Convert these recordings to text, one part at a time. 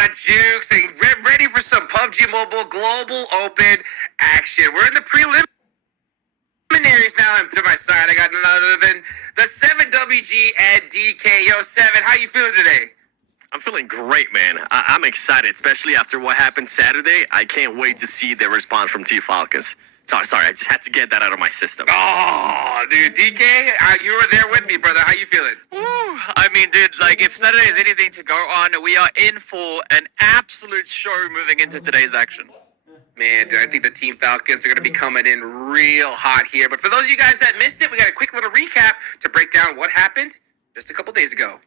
Jukes, and ready for some PUBG Mobile Global Open action. We're in the preliminaries now. And to my side, I got none other than the 7WG and DK. Yo, 7, how you feeling today? I'm feeling great, man. I'm excited, especially after what happened Saturday. I can't wait to see the response from Team Falcons. Sorry, I just had to get that out of my system. Oh, dude, DK, you were there with me, brother. How you feeling? I mean, dude, like, if Saturday is anything to go on, we are in for an absolute show moving into today's action. Man, dude, I think the Team Falcons are going to be coming in real hot here. But for those of you guys that missed it, we got a quick little recap to break down what happened just a couple days ago.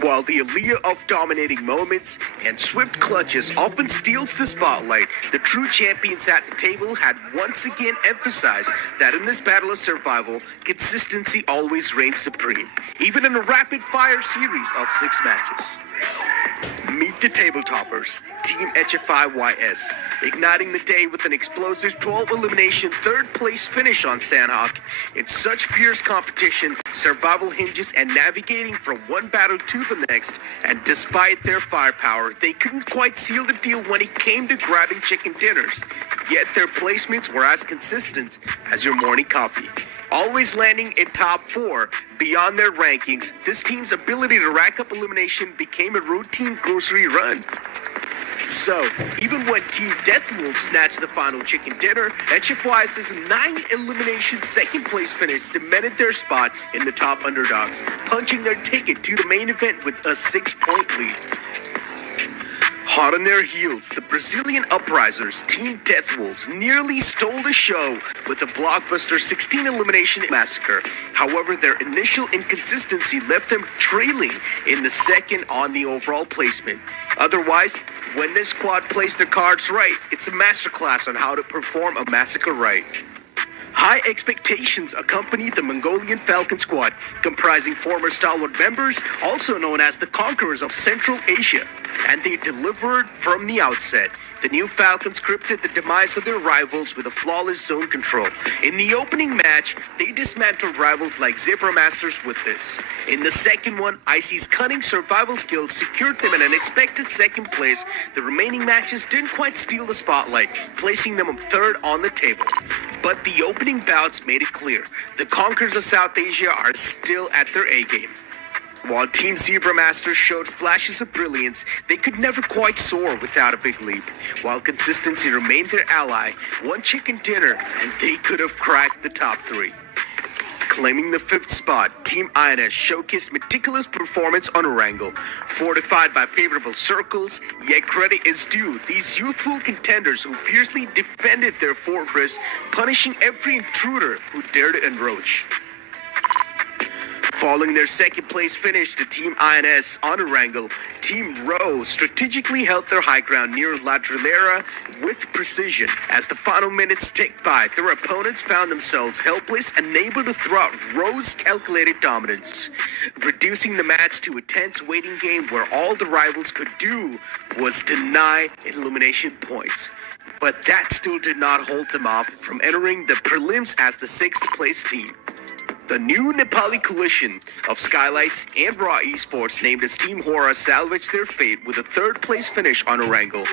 While the allure of dominating moments and swift clutches often steals the spotlight, the true champions at the table had once again emphasized that in this battle of survival, consistency always reigns supreme, even in a rapid-fire series of 6 matches. Meet the table toppers, Team HFIYS, igniting the day with an explosive 12-elimination third-place finish on Sandhawk. In such fierce competition, survival hinges and navigating from one battle to the next, and despite their firepower, they couldn't quite seal the deal when it came to grabbing chicken dinners. Yet their placements were as consistent as your morning coffee. Always landing in top 4. Beyond their rankings, this team's ability to rack up elimination became a routine grocery run. So, even when Team Deathwolf snatched the final chicken dinner, HFYS's 9-elimination second-place finish cemented their spot in the top underdogs, punching their ticket to the main event with a 6-point lead. Hot on their heels, the Brazilian uprisers, Team Deathwolves, nearly stole the show with a blockbuster 16-elimination massacre. However, their initial inconsistency left them trailing in the second on the overall placement. Otherwise, when this squad plays their cards right, it's a masterclass on how to perform a massacre right. High expectations accompany the Mongolian Falcon squad, comprising former stalwart members, also known as the Conquerors of Central Asia, and they delivered from the outset. The new Falcons scripted the demise of their rivals with a flawless zone control. In the opening match, they dismantled rivals like Zebra Masters with this. In the second one, Icy's cunning survival skills secured them an unexpected second place. The remaining matches didn't quite steal the spotlight, placing them third on the table. But the opening bouts made it clear, the Conquerors of South Asia are still at their A-game. While Team Zebra Masters showed flashes of brilliance, they could never quite soar without a big leap. While consistency remained their ally, one chicken dinner, and they could have cracked the top 3. Claiming the 5th spot, Team INS showcased meticulous performance on Orangle. Fortified by favorable circles, yet credit is due, these youthful contenders who fiercely defended their fortress, punishing every intruder who dared to encroach. Following their second-place finish to Team INS on Orangle, Team Row strategically held their high ground near La Trilera with precision. As the final minutes ticked by, their opponents found themselves helpless, unable to thwart Row's calculated dominance, reducing the match to a tense waiting game where all the rivals could do was deny elimination points. But that still did not hold them off from entering the prelims as the 6th-place team. The new Nepali coalition of Skylights and Raw Esports, named as Team Hora, salvaged their fate with a 3rd-place finish on Orangle.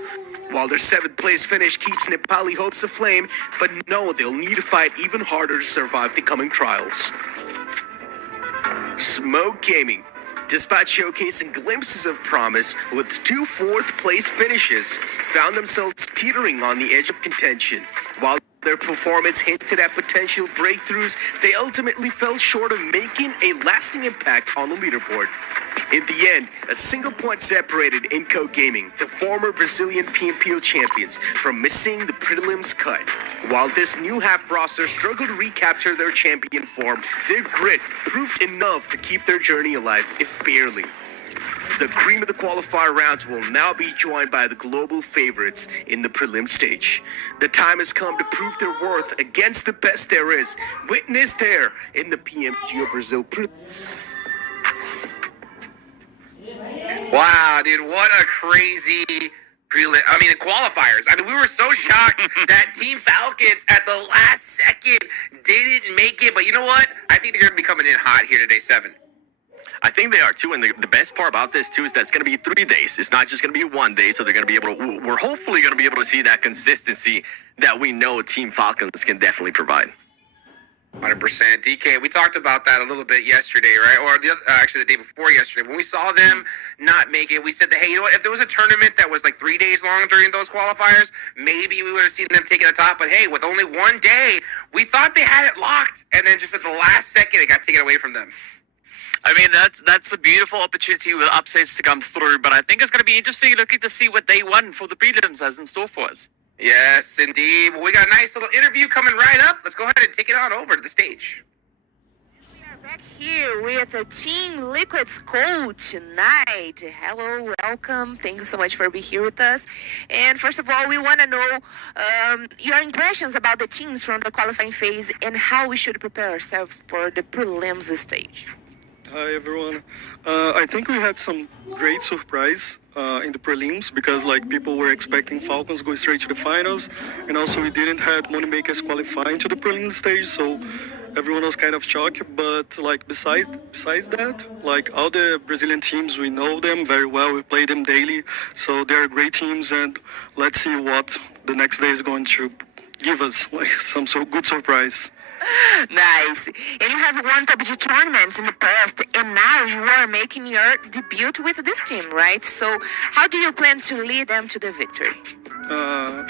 While their 7th-place finish keeps Nepali hopes aflame, but no, they'll need to fight even harder to survive the coming trials. Smoke Gaming, despite showcasing glimpses of promise with 2 4th-place finishes, found themselves teetering on the edge of contention. While their performance hinted at potential breakthroughs, they ultimately fell short of making a lasting impact on the leaderboard. In the end, a single point separated Inco Gaming, the former Brazilian PMSL champions, from missing the prelims cut. While this new half roster struggled to recapture their champion form, their grit proved enough to keep their journey alive, if barely. The cream of the qualifier rounds will now be joined by the global favorites in the prelim stage. The time has come to prove their worth against the best there is. Witness there in the PMG Brazil. Wow, dude, what a crazy qualifiers. I mean, we were so shocked that Team Falcons at the last second didn't make it. But you know what? I think they're going to be coming in hot here today, 7. I think they are too. And the best part about this too is that it's going to be 3 days. It's not just going to be 1 day. So they're going to be able to, we're hopefully going to be able to see that consistency that we know Team Falcons can definitely provide. 100%. DK, we talked about that a little bit yesterday, right? Or actually the day before yesterday. When we saw them not make it, we said that, hey, you know what? If there was a tournament that was like 3 days long during those qualifiers, maybe we would have seen them taking the top. But hey, with only 1 day, we thought they had it locked. And then just at the last second, it got taken away from them. I mean, that's a beautiful opportunity with upsets to come through. But I think it's going to be interesting looking to see what day one for the prelims has in store for us. Yes, indeed. Well, we got a nice little interview coming right up. Let's go ahead and take it on over to the stage. We are back here with Team Liquid's coach, Knight. Hello, welcome. Thank you so much for being here with us. And first of all, we want to know your impressions about the teams from the qualifying phase and how we should prepare ourselves for the prelims stage. Hi everyone. I think we had some great surprise in the prelims because like people were expecting Falcons go straight to the finals, and also we didn't have Moneymakers qualifying to the prelims stage, so everyone was kind of shocked. But like besides that, like all the Brazilian teams, we know them very well. We play them daily, so they're great teams, and let's see what the next day is going to give us, like some good surprise. Nice. And you have won PUBG tournaments in the past, and now you are making your debut with this team, right? So how do you plan to lead them to the victory?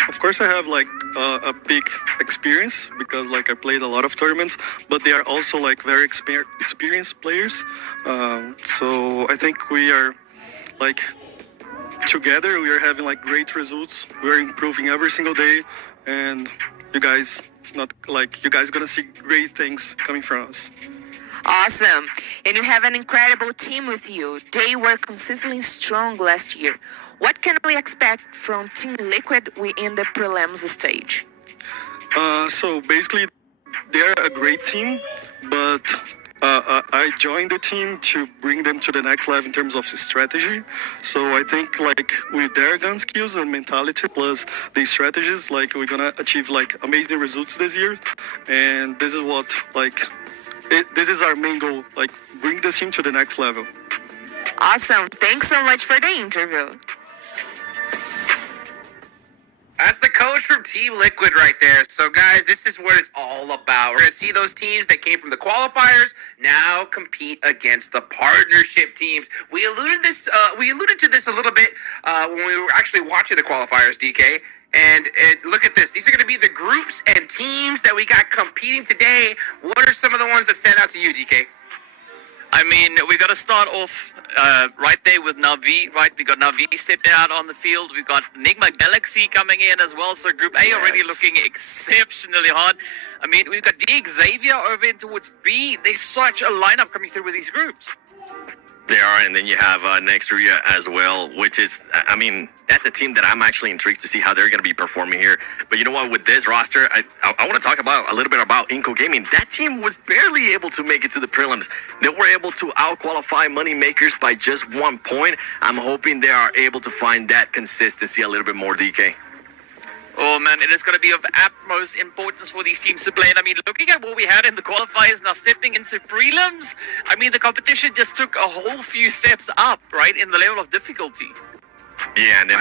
Of course, I have like a big experience because like I played a lot of tournaments, but they are also like very experienced players. So I think we are like together. We are having like great results. We are improving every single day, and you guys gonna see great things coming from us. Awesome. And you have an incredible team with you. They were consistently strong last year. What can we expect from Team Liquid in the prelims stage? So basically, they're a great team, but I joined the team to bring them to the next level in terms of strategy. So I think like with their gun skills and mentality plus the strategies, like we're gonna achieve like amazing results this year. And this is what this is our main goal, like bring the team to the next level. Awesome. Thanks so much for the interview. That's the coach from Team Liquid right there. So, guys, this is what it's all about. We're going to see those teams that came from the qualifiers now compete against the partnership teams. We alluded to this a little bit when we were actually watching the qualifiers, DK. And look at this. These are going to be the groups and teams that we got competing today. What are some of the ones that stand out to you, DK? I mean, we got to start off right there with Navi, right? We got Navi stepped out on the field. We got Enigma Galaxy coming in as well. So Group A already looking exceptionally hard. I mean, we've got D Xavier over in towards B. There's such a lineup coming through with these groups. They are, and then you have Nextria as well, which is, I mean, that's a team that I'm actually intrigued to see how they're going to be performing here. But you know what, with this roster, I want to talk about a little bit about Inco Gaming. That team was barely able to make it to the prelims. They were able to out-qualify Moneymakers by just 1 point. I'm hoping they are able to find that consistency a little bit more, DK. Oh, man, it is going to be of utmost importance for these teams to play. And, I mean, looking at what we had in the qualifiers, now stepping into prelims, I mean, the competition just took a whole few steps up, right, in the level of difficulty. Yeah, and then,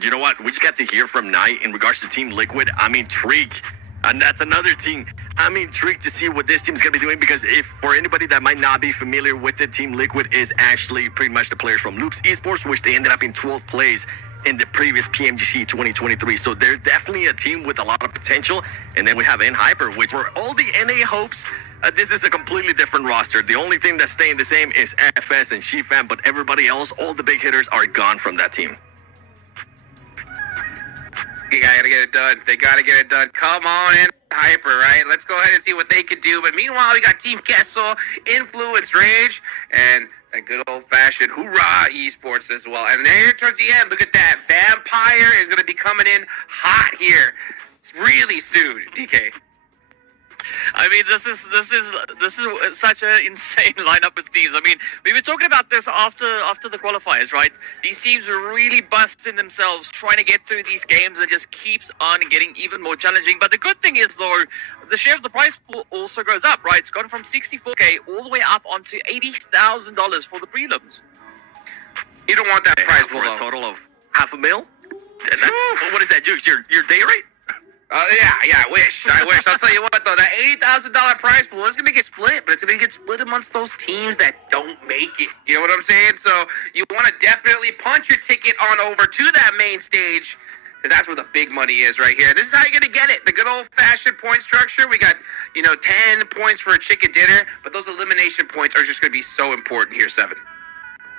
you know what? We just got to hear from Knight in regards to Team Liquid. I'm intrigued. And that's another team. I'm intrigued to see what this team's going to be doing, because if for anybody that might not be familiar with it, Team Liquid is actually pretty much the players from Loops Esports, which they ended up in 12th place in the previous PMGC 2023. So they're definitely a team with a lot of potential. And then we have Hyper, which for all the NA hopes, this is a completely different roster. The only thing that's staying the same is FS and Shifam, but everybody else, all the big hitters are gone from that team. You gotta get it done. They gotta get it done. Come on in, Hyper, right? Let's go ahead and see what they can do. But meanwhile, we got Team Kessel, Influence Rage, and a good old-fashioned Hoorah Esports as well. And there towards the end, look at that. Vampire is going to be coming in hot here. It's really soon, DK. I mean, this is such an insane lineup of teams. I mean, we were talking about this after the qualifiers, right? These teams are really busting themselves trying to get through these games, and just keeps on getting even more challenging. But the good thing is, though, the share of the prize pool also goes up, right? It's gone from 64K all the way up onto $80,000 for the prelims. You don't want that prize pool, for a though. total of $500,000. That's what is that, Jukes? Your day rate? Yeah, I wish. I'll tell you what, though, that $80,000 prize pool is going to get split, but it's going to get split amongst those teams that don't make it. You know what I'm saying? So you want to definitely punch your ticket on over to that main stage, because that's where the big money is right here. This is how you're going to get it. The good old-fashioned point structure. We got, 10 points for a chicken dinner, but those elimination points are just going to be so important here, 7.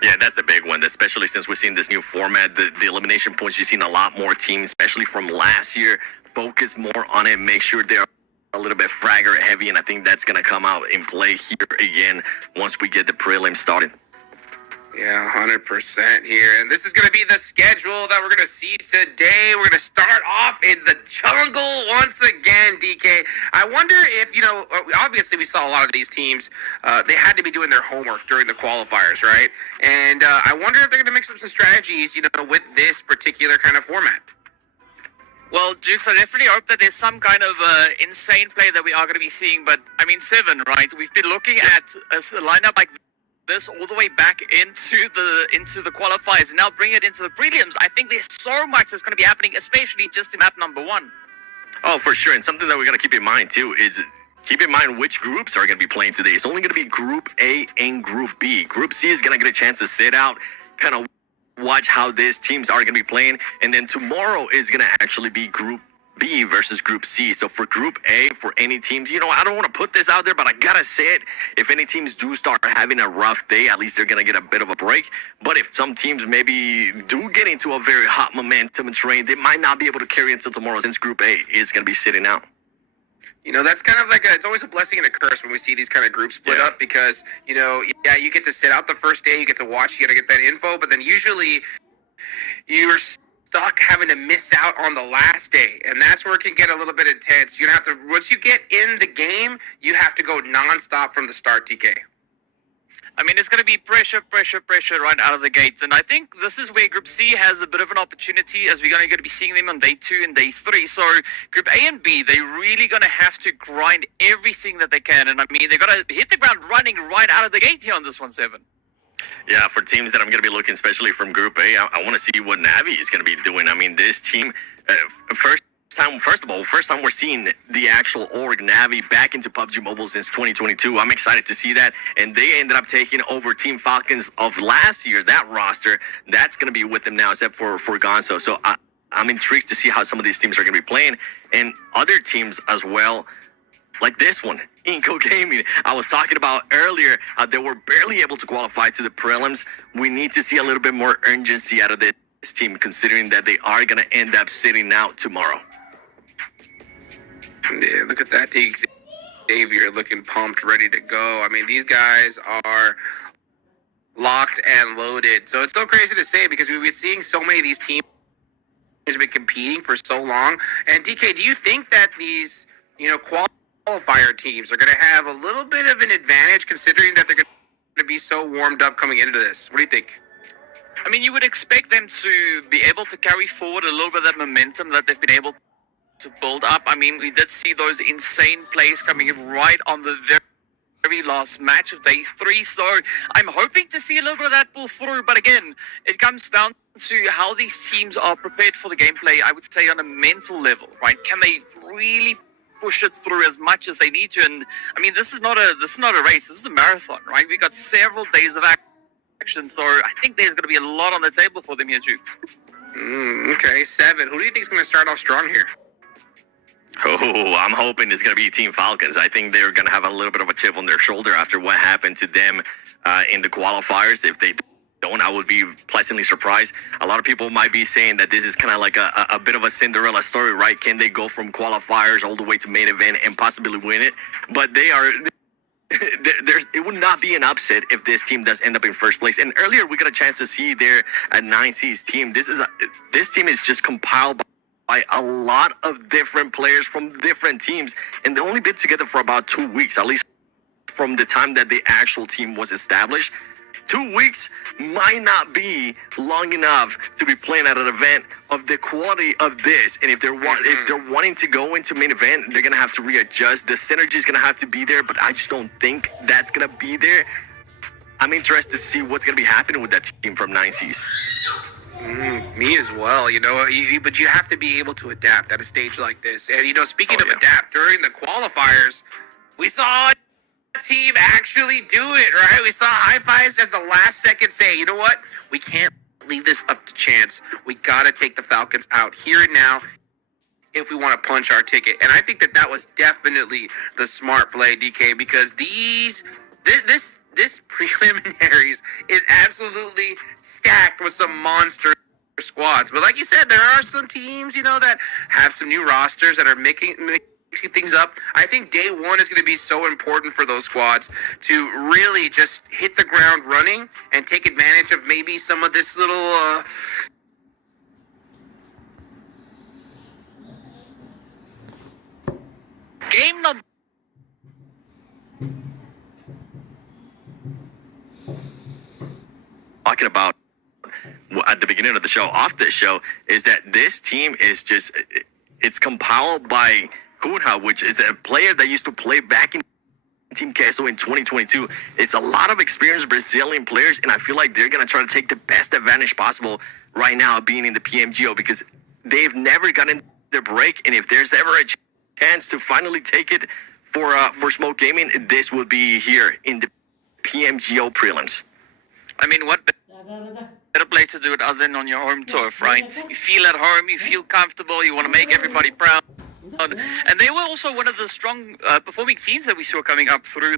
Yeah, that's the big one, especially since we're seeing this new format. The elimination points, you've seen a lot more teams, especially from last year, focus more on it, make sure they're a little bit fragger heavy, and I think that's going to come out in play here again once we get the prelims started. Yeah, 100% here. And this is going to be the schedule that we're going to see today. We're going to start off in the jungle once again, DK. I wonder if, obviously we saw a lot of these teams, they had to be doing their homework during the qualifiers, right? And I wonder if they're going to mix up some strategies, with this particular kind of format. Well, Jukes, I definitely hope that there's some kind of insane play that we are going to be seeing. But, 7, right? We've been looking at a lineup like this all the way back into the qualifiers, and now bring it into the prelims. I think there's so much that's going to be happening, especially just in map number 1. Oh, for sure. And something that we got to keep in mind, too, is keep in mind which groups are going to be playing today. It's only going to be Group A and Group B. Group C is going to get a chance to sit out, kind of watch how these teams are going to be playing. And then tomorrow is going to actually be Group B versus Group C. So for Group A, for any teams, I don't want to put this out there, but I gotta say it. If any teams do start having a rough day, at least they're gonna get a bit of a break. But if some teams maybe do get into a very hot momentum and train, they might not be able to carry until tomorrow, since Group A is gonna be sitting out. That's kind of like it's always a blessing and a curse when we see these kind of groups split up, because, you get to sit out the first day, you get to watch, you got to get that info, but then usually you're stuck having to miss out on the last day, and that's where it can get a little bit intense. You have to, once you get in the game, you have to go nonstop from the start, DK. It's going to be pressure right out of the gate. And I think this is where Group C has a bit of an opportunity, as we're going to be seeing them on day 2 and day 3. So Group A and B, they're really going to have to grind everything that they can. And they've got to hit the ground running right out of the gate here on this one, 7. Yeah, for teams that I'm going to be looking, especially from Group A, I want to see what Navi is going to be doing. This team, first time we're seeing the actual org Navi back into PUBG Mobile since 2022. I'm excited to see that. And they ended up taking over Team Falcons of last year, that roster. That's going to be with them now, except for Gonzo. So I'm intrigued to see how some of these teams are going to be playing. And other teams as well, like this one, Inco Gaming. I was talking about earlier, they were barely able to qualify to the prelims. We need to see a little bit more urgency out of this team, considering that they are going to end up sitting out tomorrow. Yeah, look at that. Xavier looking pumped, ready to go. These guys are locked and loaded. So it's so crazy to say, because we've been seeing so many of these teams have been competing for so long. And DK, do you think that these, qualifier teams are going to have a little bit of an advantage, considering that they're going to be so warmed up coming into this? What do you think? You would expect them to be able to carry forward a little bit of that momentum that they've been able to build up. We did see those insane plays coming in right on the very last match of day 3. So I'm hoping to see a little bit of that pull through. But again, it comes down to how these teams are prepared for the gameplay, I would say, on a mental level, right? Can they really push it through as much as they need to? And this is not a race. This is a marathon, right? We got several days of action, so I think there's going to be a lot on the table for them here, Jukes. Okay, 7. Who do you think is going to start off strong here? Oh, I'm hoping it's going to be Team Falcons. I think they're going to have a little bit of a chip on their shoulder after what happened to them in the qualifiers. If they don't, I would be pleasantly surprised. A lot of people might be saying that this is kind of like a bit of a Cinderella story, right? Can they go from qualifiers all the way to main event and possibly win it? But they are... it would not be an upset if this team does end up in first place. And earlier we got a chance to see there a 9C's team. This team is just compiled by a lot of different players from different teams, and they only been together for about 2 weeks, at least from the time that the actual team was established. 2 weeks might not be long enough to be playing at an event of the quality of this. And if they're wanting to go into main event, they're gonna have to readjust. The synergy is gonna have to be there, but I just don't think that's gonna be there. I'm interested to see what's gonna be happening with that team from 9Cs. Me as well, but you have to be able to adapt at a stage like this. And, speaking of adapt, during the qualifiers, we saw a team actually do it, right? We saw High Fives as the last second say, you know what? We can't leave this up to chance. We got to take the Falcons out here and now if we want to punch our ticket. And I think that was definitely the smart play, DK, because this preliminaries is absolutely stacked with some monster squads. But like you said, there are some teams, that have some new rosters that are making things up. I think day one is going to be so important for those squads to really just hit the ground running and take advantage of maybe some of this little Game number. Talking about at the beginning of the show, off the show, is that this team is just, it's compiled by Cunha, which is a player that used to play back in Team Queso in 2022. It's a lot of experienced Brazilian players, and I feel like they're going to try to take the best advantage possible right now being in the PMGO, because they've never gotten their break, and if there's ever a chance to finally take it for Smoke Gaming, this would be here in the PMGO prelims. I mean, what better place to do it other than on your home turf, right? You feel at home, you feel comfortable, you want to make everybody proud. And they were also one of the strong performing teams that we saw coming up through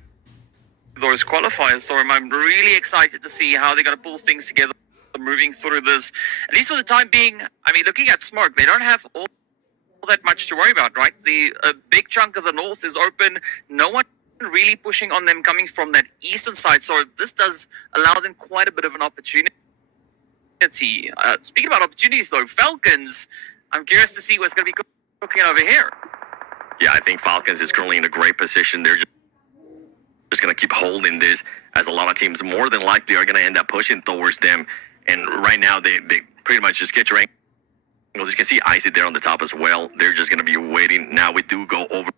those qualifiers. So I'm really excited to see how they're going to pull things together moving through this. At least for the time being, I mean, looking at Smoke, they don't have all that much to worry about, right? A big chunk of the north is open. No one really pushing on them coming from that eastern side. So this does allow them quite a bit of an opportunity. Speaking about opportunities, though, Falcons, I'm curious to see what's going to be cooking over here. Yeah, I think Falcons is currently in a great position. They're just going to keep holding this, as a lot of teams more than likely are going to end up pushing towards them. And right now, they pretty much just get your angles. You can see Icy there on the top as well. They're just going to be waiting. Now we do go over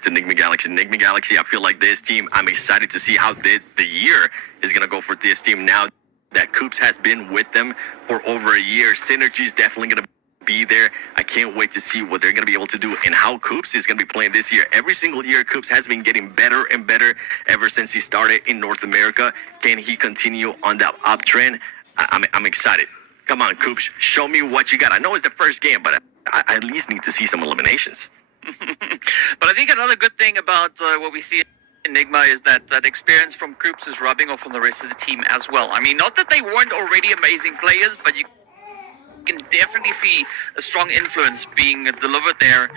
to Enigma Galaxy. Enigma Galaxy, I feel like this team, I'm excited to see how the year is going to go for this team now that Coops has been with them for over a year. Synergy is definitely going to be there. I can't wait to see what they're going to be able to do and how Coops is going to be playing this year. Every single year, Coops has been getting better and better ever since he started in North America. Can he continue on that uptrend? I'm excited. Come on, Coops, show me what you got. I know it's the first game, but I at least need to see some eliminations. But I think another good thing about what we see in Enigma is that experience from Coops is rubbing off on the rest of the team as well. I mean, not that they weren't already amazing players, but you can definitely see a strong influence being delivered there.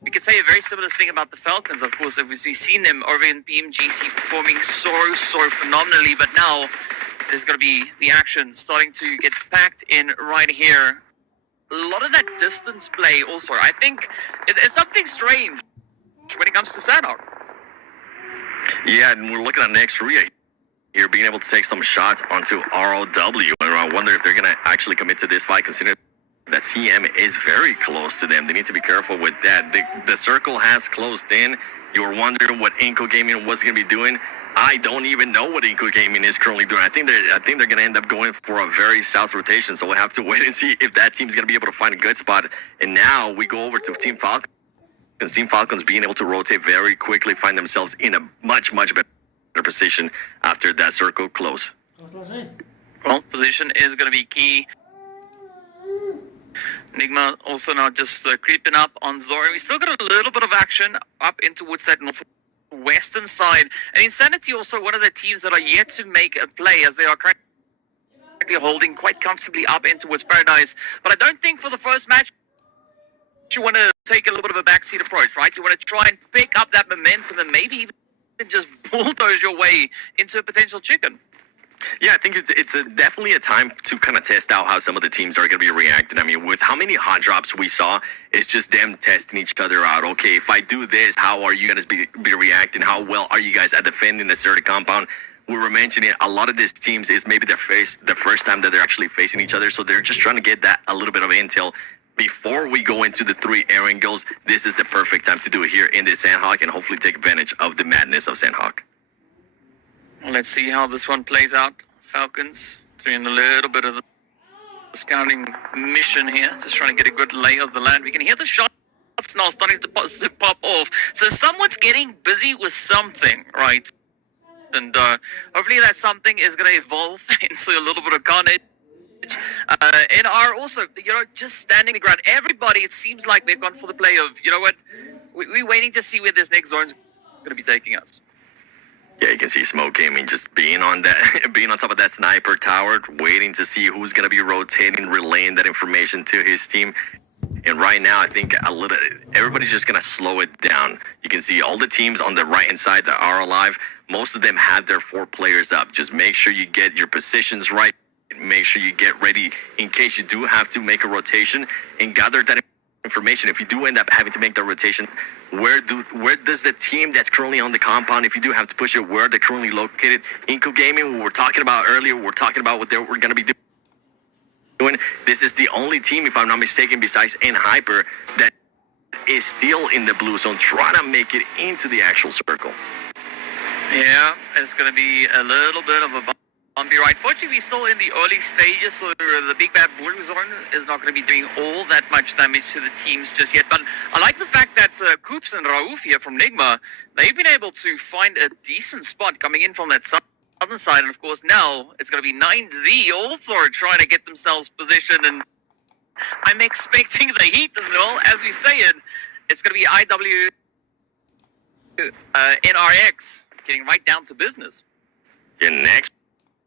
We could say a very similar thing about the Falcons, of course, if we've seen them over in BMGC performing so phenomenally, but now there's going to be the action starting to get packed in right here. A lot of that distance play also. I think it's something strange when it comes to Sadar. Yeah, and we're looking at next Ria here being able to take some shots onto ROW. And I wonder if they're going to actually commit to this fight, considering that CM is very close to them. They need to be careful with that. The circle has closed in. You were wondering what Inco Gaming was going to be doing. I don't even know what Inco Gaming is currently doing. I think they're going to end up going for a very south rotation. So we'll have to wait and see if that team's going to be able to find a good spot. And now we go over to Team Falcons. Team Falcons being able to rotate very quickly, find themselves in a much better position after that circle close. Well, position is going to be key. Enigma also not just creeping up on Zora. We still got a little bit of action up in towards that northwestern side. And Insanity also one of the teams that are yet to make a play, as they are currently holding quite comfortably up in towards Paradise. But I don't think for the first match you want to take a little bit of a backseat approach, right? You want to try and pick up that momentum and maybe even just bulldoze your way into a potential chicken. Yeah, I think it's definitely a time to kind of test out how some of the teams are going to be reacting. I mean, with how many hot drops we saw, it's just them testing each other out. Okay, if I do this, how are you going to be reacting? How well are you guys at defending a certain compound? We were mentioning a lot of these teams is maybe the first time that they're actually facing each other, so they're just trying to get that a little bit of intel before we go into the 3 air angles. This is the perfect time to do it here in the Sandhawk and hopefully take advantage of the madness of Sandhawk. Well, let's see how this one plays out. Falcons doing a little bit of the scouting mission here, just trying to get a good lay of the land. We can hear the shots now starting to pop off. So someone's getting busy with something, right? And hopefully that something is going to evolve into a little bit of carnage. And are also, just standing the ground. Everybody, it seems like they've gone for the play of, you know what, we're waiting to see where this next zone's going to be taking us. Yeah, you can see Smoke Gaming just being on top of that sniper tower, waiting to see who's going to be rotating, relaying that information to his team. And right now, I think everybody's just going to slow it down. You can see all the teams on the right-hand side that are alive. Most of them have their 4 players up. Just make sure you get your positions right. Make sure you get ready in case you do have to make a rotation and gather that information. If you do end up having to make the rotation, where does the team that's currently on the compound, if you do have to push it, where they're currently located? Inco Gaming, we were talking about earlier, we're talking about what we're going to be doing. This is the only team, if I'm not mistaken, besides Hyper, that is still in the blue zone, trying to make it into the actual circle. Yeah, it's going to be a little bit of a bumpy ride. Fortunately, we're still in the early stages, so the big bad blue zone is not going to be doing all that much damage to the teams just yet. But I like the fact that Koops and Raouf here from Nigma, they've been able to find a decent spot coming in from that southern side. And of course, now it's going to be 9Z also trying to get themselves positioned. And I'm expecting the heat as well. As we say it, it's going to be IW NRX getting right down to business. Yeah, next.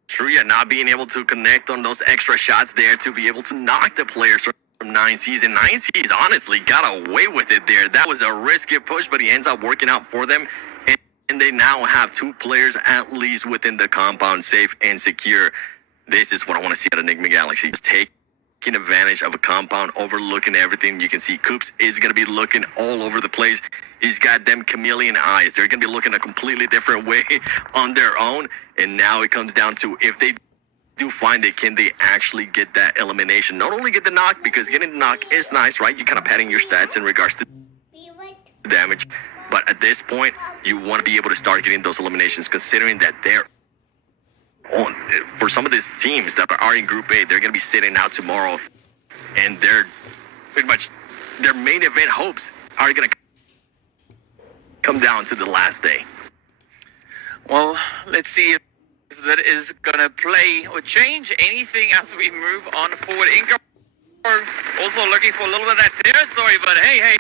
Truya not being able to connect on those extra shots there to be able to knock the players from 9Cs. And 9Cs honestly got away with it there. That was a risky push, but he ends up working out for them. And they now have 2 players at least within the compound, safe and secure. This is what I want to see out of Enigma Galaxy. Just taking advantage of a compound, overlooking everything. You can see Koops is going to be looking all over the place. He's got them chameleon eyes. They're going to be looking a completely different way on their own. And now it comes down to, if they do find it, can they actually get that elimination? Not only get the knock, because getting the knock is nice, right? You're kind of padding your stats in regards to damage. But at this point, you want to be able to start getting those eliminations, considering that they're on, for some of these teams that are in Group A, they're going to be sitting out tomorrow. And they're pretty much, their main event hopes are going to come down to the last day. Well, let's see if that is going to play or change anything as we move on forward. Inco also looking for a little bit of that territory, but hey,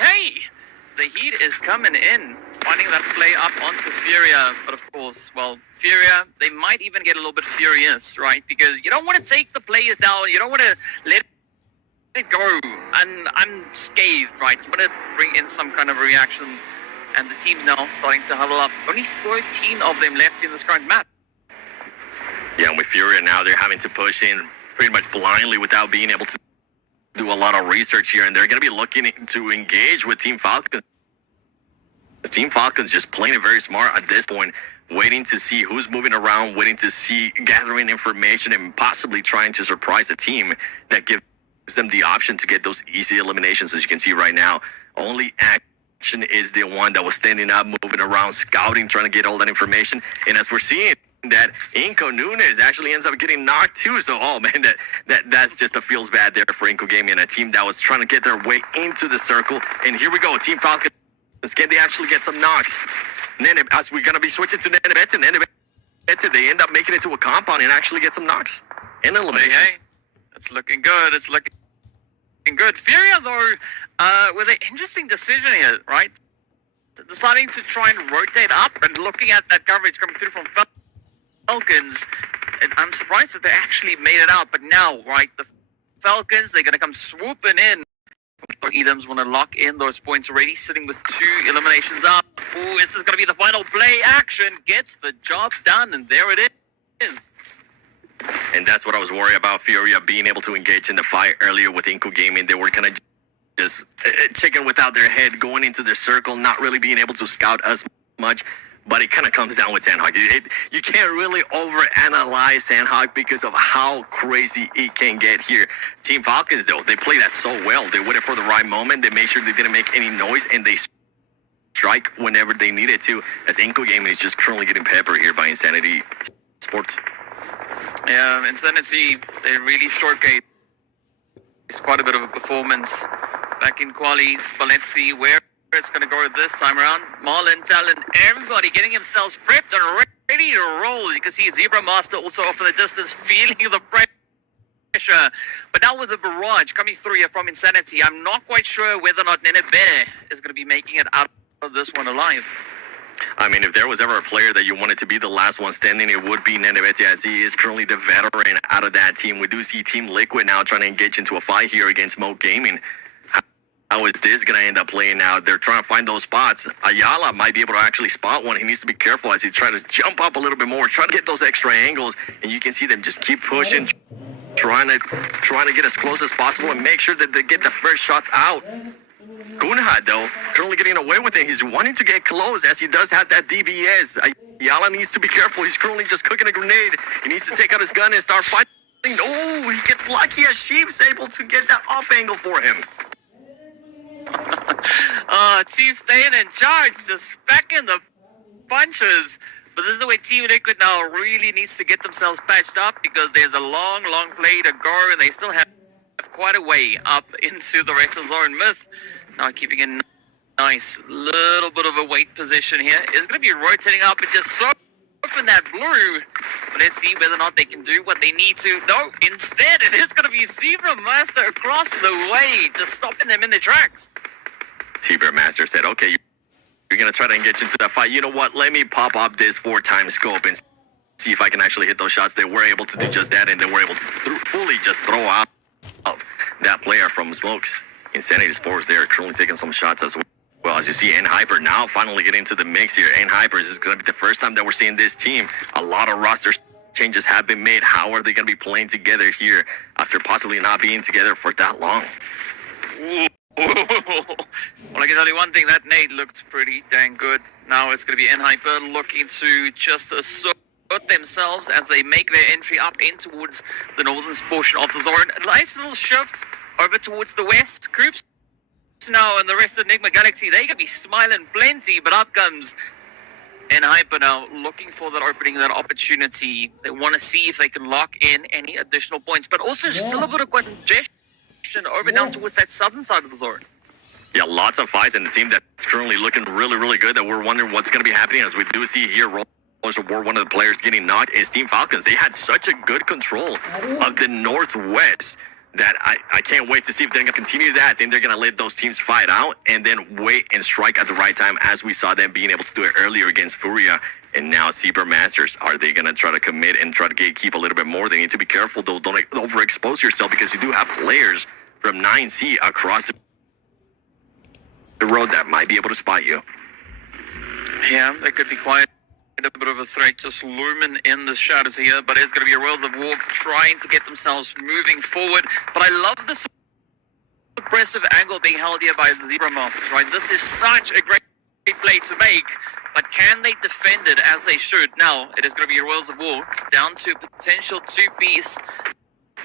the heat is coming in, finding that play up onto Furia. But of course, well, Furia, they might even get a little bit furious, right? Because you don't want to take the players down. You don't want to let it go unscathed, right? You want to bring in some kind of reaction. And the team's now starting to huddle up. Only 13 of them left in this current map. Yeah, and with Furia now, they're having to push in pretty much blindly without being able to do a lot of research here. And they're going to be looking to engage with Team Falcons. Team Falcons just playing it very smart at this point, waiting to see who's moving around, waiting to see, gathering information, and possibly trying to surprise a team that gives them the option to get those easy eliminations. As you can see right now, only Action is the one that was standing up, moving around, scouting, trying to get all that information. And as we're seeing that Inco Nunes actually ends up getting knocked too. So, oh man, that's just a feels bad there for Inco Gaming, and a team that was trying to get their way into the circle. And here we go, Team Falcons. Can they actually get some knocks? Nene, as we're going to be switching to Nenebete, they end up making it to a compound and actually get some knocks and eliminations. Hey, it's looking good. It's looking good. Furia, though, with an interesting decision here, right? Deciding to try and rotate up and looking at that coverage coming through from Falcons. And I'm surprised that they actually made it out. But now, right, the Falcons, they're going to come swooping in. Edams want to lock in those points already, sitting with 2 eliminations up. Ooh, this is going to be the final play. Action gets the job done, and there it is. And that's what I was worried about. Furia being able to engage in the fight earlier with Inco Gaming. They were kind of just chicken without their head, going into their circle, not really being able to scout us much. But it kind of comes down with Sandhawk. You can't really overanalyze Sandhawk because of how crazy it can get here. Team Falcons, though, they play that so well. They waited for the right moment. They made sure they didn't make any noise, and they strike whenever they needed to, as Inco Gaming is just currently getting peppered here by Insanity Sports. Yeah, Insanity, they really showcased quite a bit of a performance back in qualies, but let's see where it's going to go this time around. Marlon, Talon, everybody getting themselves prepped and ready to roll. You can see Zebra Master also off in the distance, feeling the pressure. But now with the barrage coming through here from Insanity, I'm not quite sure whether or not Nene Bear is going to be making it out of this one alive. I mean, if there was ever a player that you wanted to be the last one standing, it would be Nenebete, as he is currently the veteran out of that team. We do see Team Liquid now trying to engage into a fight here against Mo Gaming. How is this going to end up playing out? They're trying to find those spots. Ayala might be able to actually spot one. He needs to be careful as he tries to jump up a little bit more, try to get those extra angles, and you can see them just keep pushing, trying to get as close as possible and make sure that they get the first shots out. Gunhad, though, currently getting away with it. He's wanting to get close as he does have that DBS. Ayala needs to be careful. He's currently just cooking a grenade. He needs to take out his gun and start fighting. Oh, he gets lucky as Sheep's able to get that off angle for him. Chief staying in charge, just backing the punches. But this is the way Team Liquid now really needs to get themselves patched up, because there's a long play to go, and they still have quite a way up into the rest of Zone Myth. Now keeping a nice little bit of a weight position here. Is going to be rotating up and just surfing that blue. But let's see whether or not they can do what they need to. No, instead it is going to be Zebra Master across the way, just stopping them in the tracks. Zebra Master said, okay, you're going to try to engage into that fight. You know what? Let me pop up this 4-time scope and see if I can actually hit those shots. They were able to do just that, and they were able to fully just throw out that player from Smokes. Insanity Sports, they are currently taking some shots as well. As you see, N-Hyper now finally getting into the mix here. N-Hyper, this is going to be the first time that we're seeing this team. A lot of roster changes have been made. How are they going to be playing together here after possibly not being together for that long? Ooh. Well, I can tell you one thing, that nade looked pretty dang good. Now it's going to be N-Hyper looking to just assert themselves as they make their entry up in towards the northern portion of the zone. A nice little shift over towards the west. Groups now and the rest of Enigma Galaxy, they can be smiling plenty, but up comes N-Hyper now looking for that opening, that opportunity. They want to see if they can lock in any additional points, but also still a bit of congestion over down towards that southern side of the zone. Yeah, lots of fights, and the team that's currently looking really good that we're wondering what's going to be happening, as we do see here Rollers of War, one of the players getting knocked, is Team Falcons. They had such a good control of the northwest that I can't wait to see if they're going to continue that. I think they're going to let those teams fight out and then wait and strike at the right time, as we saw them being able to do it earlier against Furia. And now Zebra Masters, are they going to try to commit and try to keep a little bit more? They need to be careful, though. Don't overexpose yourself, because you do have players from 9C across the road that might be able to spot you. Yeah, that could be quite a bit of a threat just looming in the shadows here, but it's going to be a Wheels of War trying to get themselves moving forward. But I love the suppressive angle being held here by the Zebra Masters, right? This is such a great play to make, but can they defend it as they should? Now, it is going to be a Wheels of War down to potential 2-piece.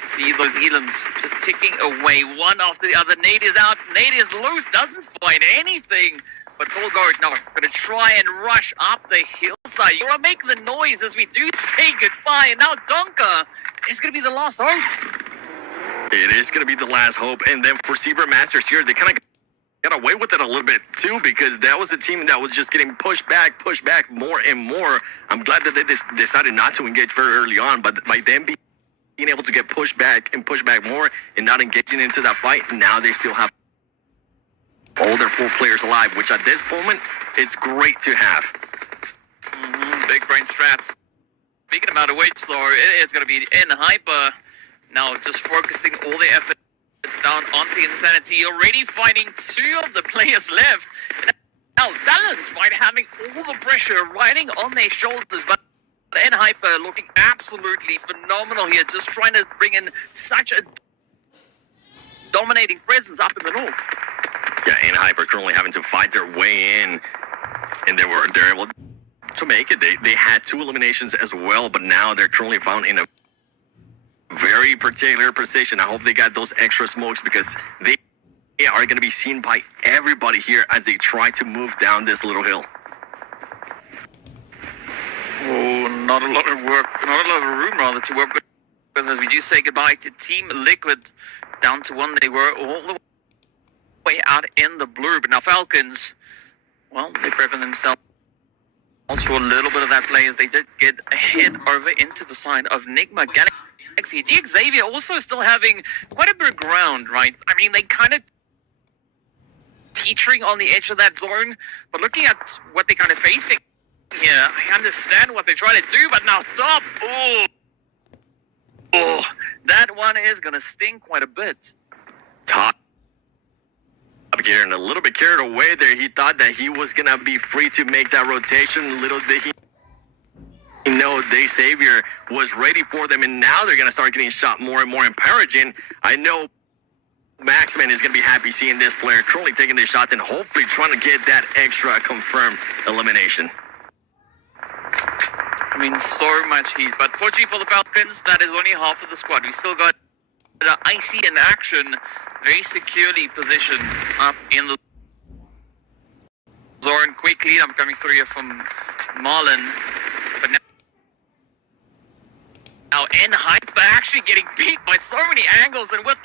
See those Elims just ticking away one after the other. Nate is out, Nate is loose, doesn't find anything. But Golgard now going to try and rush up the hillside. You want to make the noise as we do say goodbye. And now Donka is going to be the last hope. It is going to be the last hope. And then for Zebra Masters here, they kind of got away with it a little bit too, because that was a team that was just getting pushed back more and more. I'm glad that they decided not to engage very early on, but by them being able to get pushed back more and not engaging into that fight, now they still have all their 4 players alive, which at this moment, it's great to have. Big brain strats. Speaking about which, though, it is going to be N-Hyper now just focusing all their efforts down onto Insanity, already finding 2 of the players left. And now Talent, right, having all the pressure riding on their shoulders, but and Hyper looking absolutely phenomenal here, just trying to bring in such a dominating presence up in the north. Yeah, and Hyper currently having to fight their way in, and they're able to make it. They had 2 eliminations as well, but now they're currently found in a very particular position. I hope they got those extra smokes because they are going to be seen by everybody here as they try to move down this little hill. Oh, not a lot of work, not a lot of room rather to work with as we do say goodbye to Team Liquid, down to 1 they were all the way out in the blue. But now Falcons, well, they're prepping themselves for a little bit of that play as they did get ahead over into the side of Nigma Galaxy. Xavier also still having quite a bit of ground, right? I mean, they kind of teetering on the edge of that zone, but looking at what they're kind of facing here, I understand what they're trying to do, but now top, oh, that one is going to sting quite a bit. Top gear and a little bit carried away there. He thought that he was going to be free to make that rotation. Little did he know Day Savior was ready for them, and now they're going to start getting shot more and more encouraging. I know Maxman is going to be happy seeing this player currently taking the shots and hopefully trying to get that extra confirmed elimination. I mean, so much heat, but fortunately for the Falcons, that is only half of the squad. We still got Icy in action, very securely positioned up in the zone. Quick lead, I'm coming through here from Marlon, but now N Hyper actually getting beat by so many angles, and with that